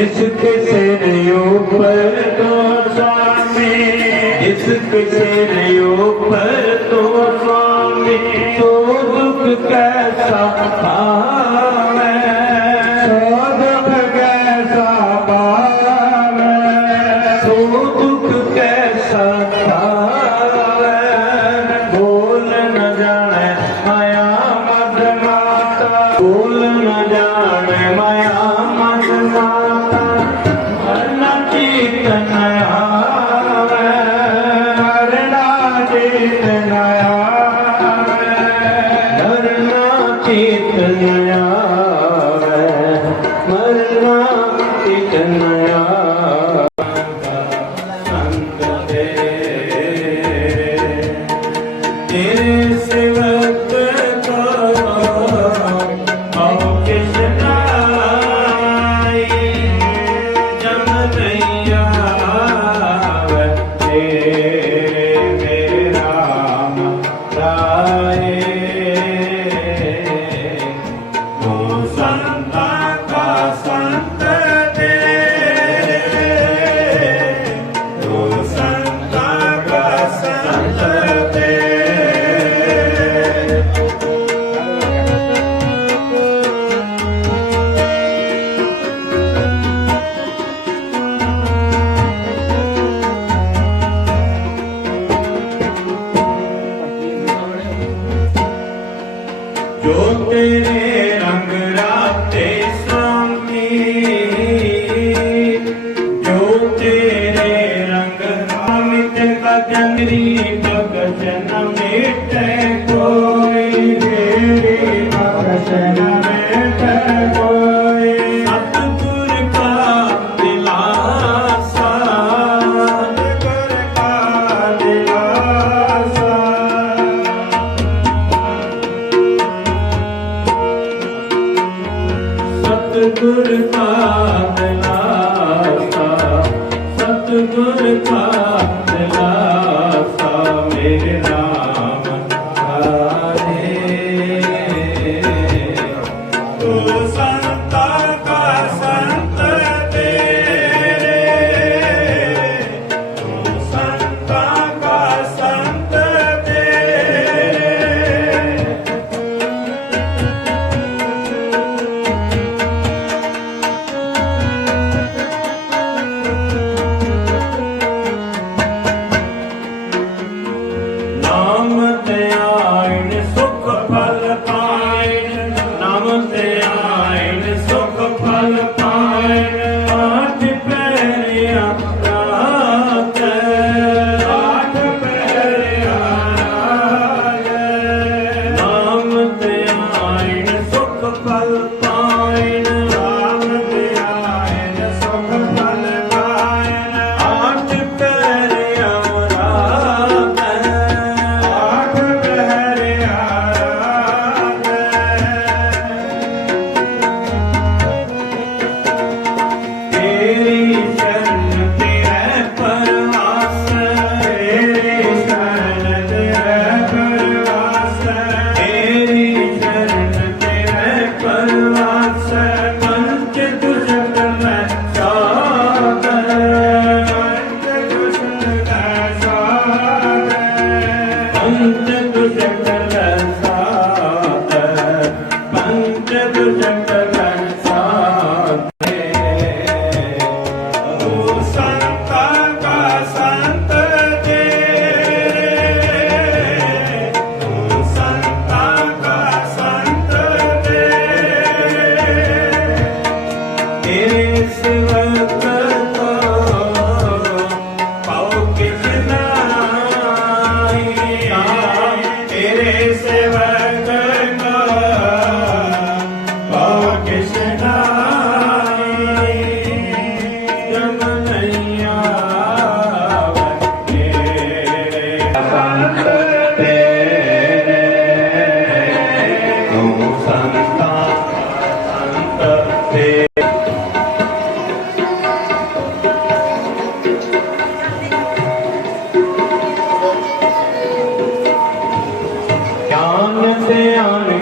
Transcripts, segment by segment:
जिसके सिर ऊपर तो स्वामी। जिसके सिर ऊपर तो स्वामी। तो दुख कैसा था तो दुख कैसा पावे तो दुख कैसा पावे बोल न जाने आया मद माता। बोल न जाने ચેતન આવે. મરના जो तेरे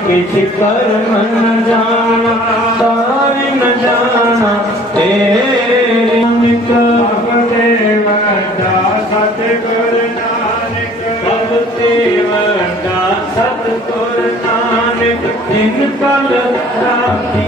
ਕਿਛ ਕਰਮ ਨ ਜਾਣਾ ਤਾਰ ਨ ਜਾਣਾ ਤੇਰੇ ਨਾਨਕ ਆਪਦੇ ਵੰਡਾ ਸਤਿਗੁਰ ਨਾਨਕ ਸਭ ਤੇ ਵੰਡਾ ਸਤਿਗੁਰ ਨਾਨਕ ਤਿਨ ਕਲ ਰਾਖੀ